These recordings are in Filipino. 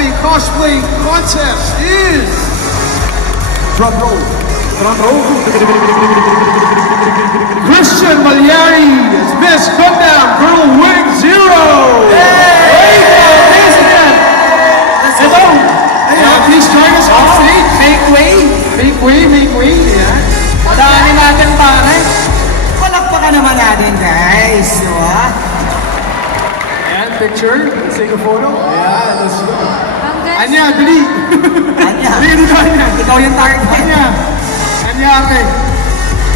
upcoming cosplay contest is... Drum roll. Drum roll. Christian Malyari is Miss Gundam Girl Wing Zero. Hello. Please join us on stage. Make way. Make way, make way. Yeah. Daanin natin pare. Palakpakan naman natin guys. Diba? And picture. Let's take a photo. Yeah, let's go. Anya, dali. Anya. Dali dito, Anya. Ikaw yung target. Anya. Anya, okay.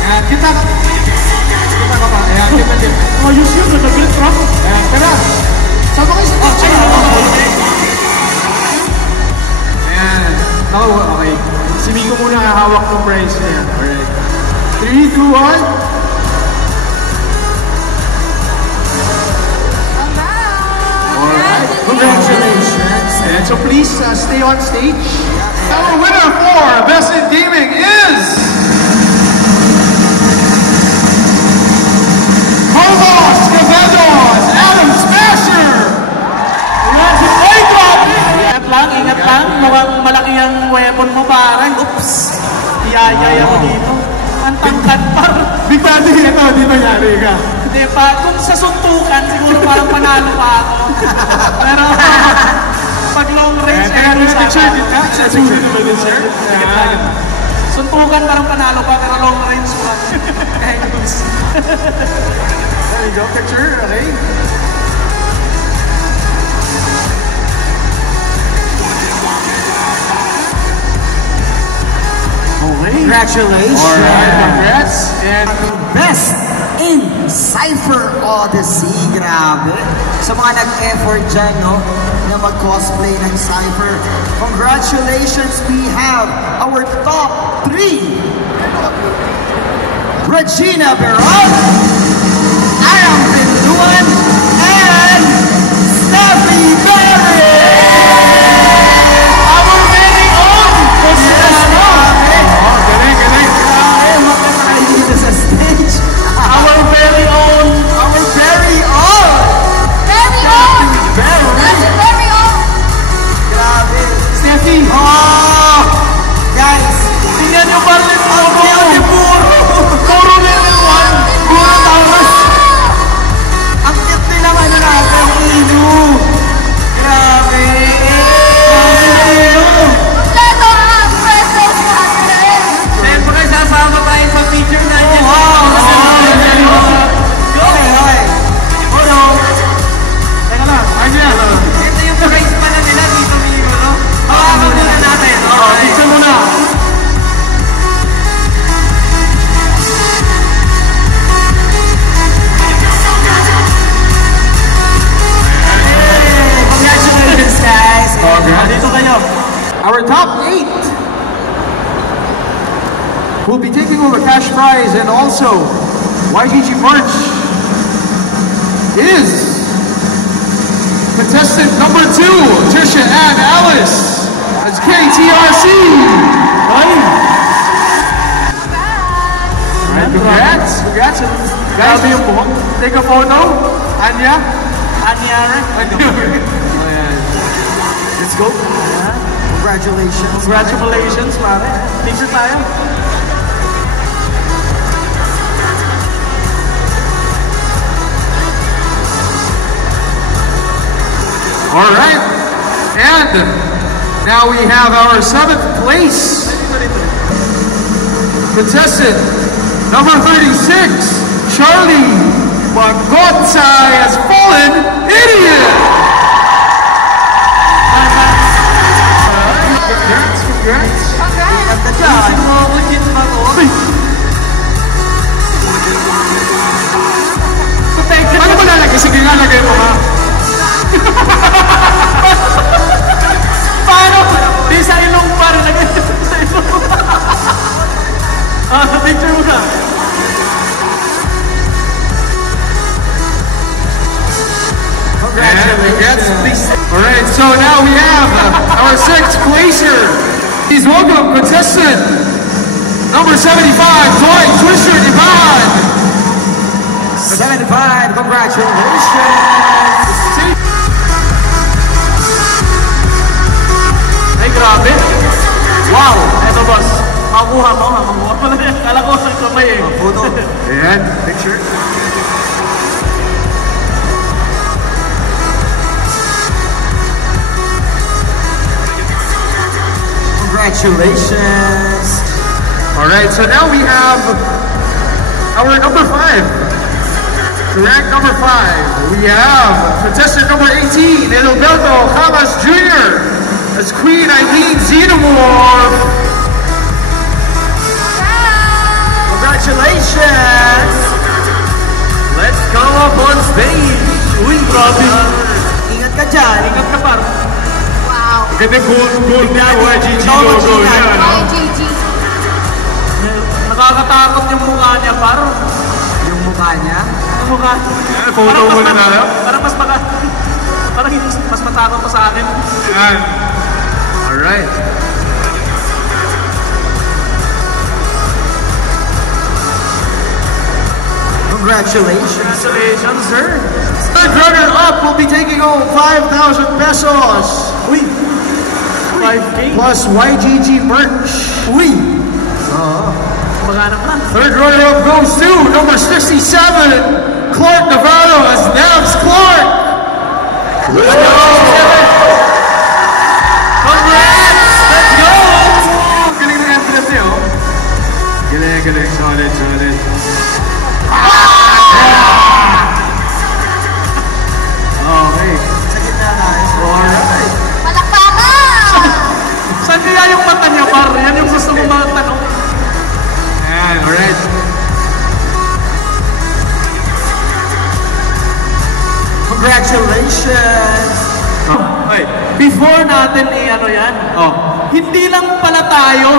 Ayan, kita. Kita ka pa. Ayan, kita din. Oh, yun. Nag-build from. Ayan, tara. Sama kayo sa picture. Ayan. Okay. Si Miko muna hawak ng prize niya. Alright. 3, 2, 1. Alright. Congratulations. And so please stay on stage. Our winner for Best in Gaming is... Kovos Gavedos Adam Smasher! Ingat lang. Mukhang malaki ang weapon mo parang. Oops. Iyayay ako dito. Ang tangkad par. Bigtado ito, di ba yari ka? Hindi pa. Kung sa suntukan, siguro parang panalo pa ako. Pero pag long range, suntukan parang panalo pa, pero long range pa. There you go, picture, okay? Congratulations! Alright, congrats! And Best in Cypher Odyssey. Grabe. Sa mga nag-effort dyan, no? Na mag-cosplay ng Cypher. Congratulations! We have our top 3. Regina Beron, Aram Pinduan, and Steffi Berry! Our very own! Our very own, grabe. Steffi! Oh! Guys, tingnan nyo ba rin puro level 1, puro Taurus. Ang cute din ang ano natin, Inu. Grabe. Siyempre, sasama tayo sa picture na yan. Teka lang, Anya! Ito yung prize pala nila dito, Miro, no? Hawakan muna natin. Picture muna! Congratulations, guys. Dito kayo. Our top 8 will be taking home a cash prize and also YGG merch is contestant number 2, Trisha and Alice. That's KTRC. Alright, congrats. Congrats. Guys, take a photo. Anya? Anya, Let's go. congratulations. Congratulations, pare. Picture tayo. Alright. And now we have our 7th place contestant, number 36, Charlie Magotzai has fallen idiot. Congrats. Ano ba lalagay? Sige nga, lagay mo ha. Paano? Di sa ilong par. Lagay sa ilong. Picture mo na. Congratulations. Alright, so now we have our 6th placer. Please welcome contestant number 75, Joy Twister Divine. 75, congratulations. Makuha mo. Kala ko sa kamay eh. Photo. Ayan, picture. Congratulations. Alright, so now we have our number 5. Rank number 5, we have contestant number 18, Edilberto Camas Jr. as Queen Eileen Xenomorph. Congratulations! Let's go up on stage! Uy, grabe! Ingat ka dyan. Ingat ka par. Wow. Ganda gold na YGG logo yan. YGG. Nakakatakot yung mukha niya par. Yung mukha niya. Yung mukha. Photo muna tayo. Parang mas matakot pa sa akin. Yan. Alright. Congratulations. Congratulations, sir. Third runner-up will be taking home 5,000 pesos. Uy! 5K? Plus YGG merch. Uy! Maghanap na. Third runner-up goes to number 67, Clark Navarro as Nabs Clark. Let's go! Congrats! Let's go! Galing na entrance niyo. Galing. Solid. Okay. Sa gitna tayo. Alright. Palakpakan! Saan kaya yung mata niya, par? Yan yung gusto mo matanong. Ayan, alright. Congratulations. Okay. Before natin ano yan, hindi lang pala tayo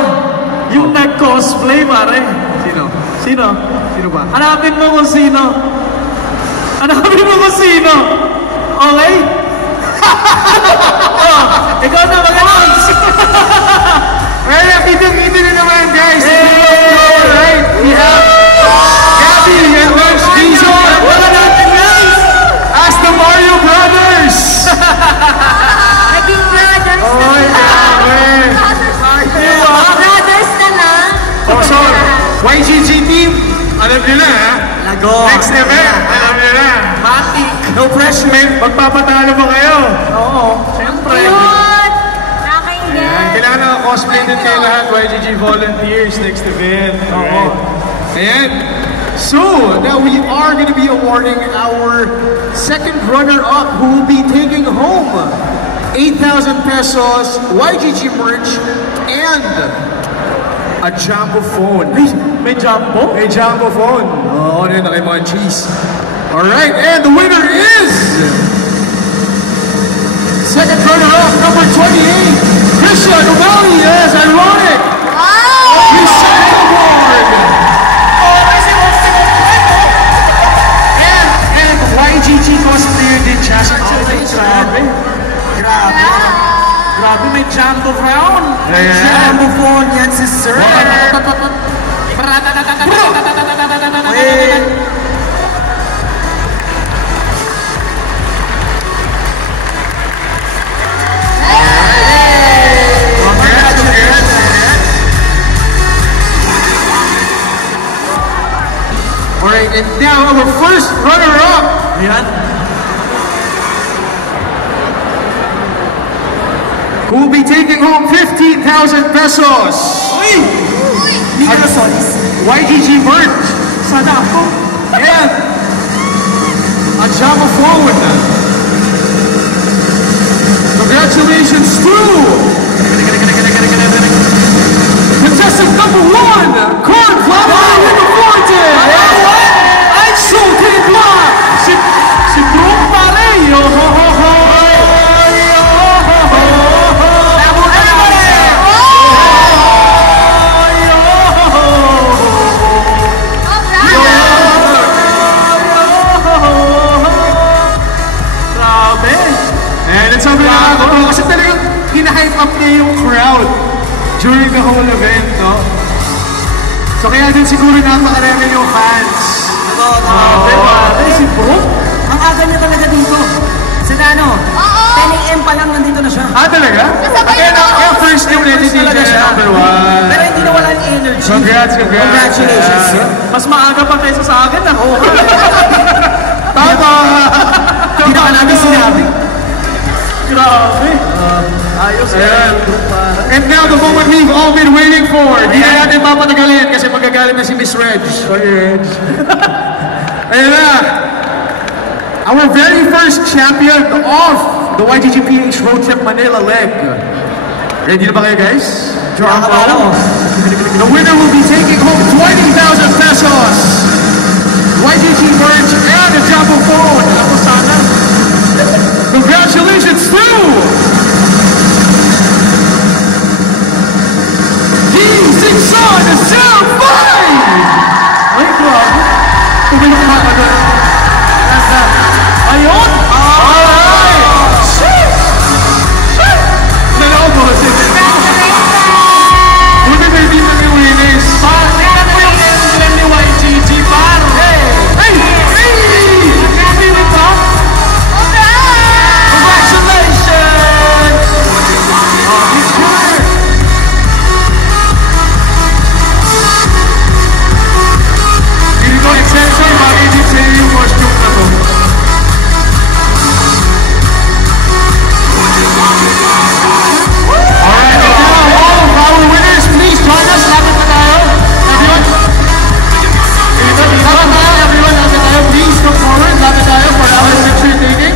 yung nag-cosplay, pare. Sino? Sino? Sino ba? Hanapin mo kung sino. Okay? Ikaw na mag-announce. Alright, kita na naman guys. Alright, we have Gabby and Lance Dizon. Wala natin guys. As the Mario Brothers. Naging brothers na Oh, lang. yeah. Brothers na lang. So, YGG team, alam nyo na ha? Lago. Next event, alam nyo na. Matik. No pressure. Magpapatalo ba kayo? Oo, syempre. Yun! Nakainggit. Kailangan naka-cosplay din kayo lahat, YGG volunteers next event. Oo. Ayan. So, now we are going to be awarding our second runner-up who will be taking home 8,000 pesos, YGG merch, and a jumbo phone. May jumbo? A jumbo phone. Oh, ano yun, mga cheese. Alright, and the winner is second runner-up, number 28, Christian O'Malley as Ironic. Wow! His second award. And YGG cosplayer din siya. Grabe. Grabe, may jumbo crown. Jumbo phone yan si Sir. Alright, and now our first runner-up. Ayan. Who will be taking home 15,000 pesos. Uy! Microsoft. YGG merch. Sana ako. And a jumbo phone. Congratulations to contestant number 1, Corn Flower Forte. Ay, Sultan Block. si Brook pare. Yo, ho, ho, ho. Grabe. And it's something nakakatawa kasi talagang hina-hype up niya yung crowd during the whole event, no? So kaya din siguro napakarami yung fans. Grabe, pare. Si Brook. Ang aga niya talaga dito. Sila ano? 10 AM pa lang nandito na siya. Ah, talaga? Kasabay Kaya mo. first yung editing Talaga siya, siya. number 1. Pero hindi na wala Congrats. Congratulations, sir. Mas maaga pa kaysa sa akin, ako. Tama! Hindi na ka namin sinabi. Grabe. Ayos yan. And now the moment we've all been waiting for. Hindi na natin papatagalin kasi magagalit na si Miss Reg. Ayan na. Our very first champion of the YGGPH Road Trip Manila leg. Ready na ba kayo, guys? The winner will be taking home 20,000 pesos. YGG merch and a Jumbo phone. Ako sana. Congratulations to D6on the Sound 5! Ay, grabe. Tumilok na ka doon. Ayun! Alright! Shit! Nanood mo kasi. Buti na hindi kami winners. Tingnan mo yung emblem ni YGG, par! Hey! Happy with that? Congratulations! He's here! Hindi ko exception, makikip sa'yo yung costume na to. Alright, and now all of our winners, please join us. Lapit na tayo. Everyone. Lapit tayo. Please come forward. Lapit tayo for our picture taking.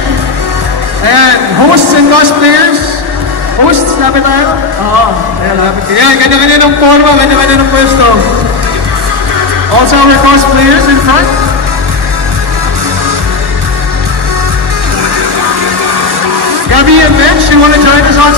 And hosts and cosplayers. Hosts, lapit tayo. Oo. Ayan, lapit. Ayan, kanya-kanya ng forma, kanya-kanya ng pwesto. Also our cosplayers in front. Gabby and Mitch, you want to join us on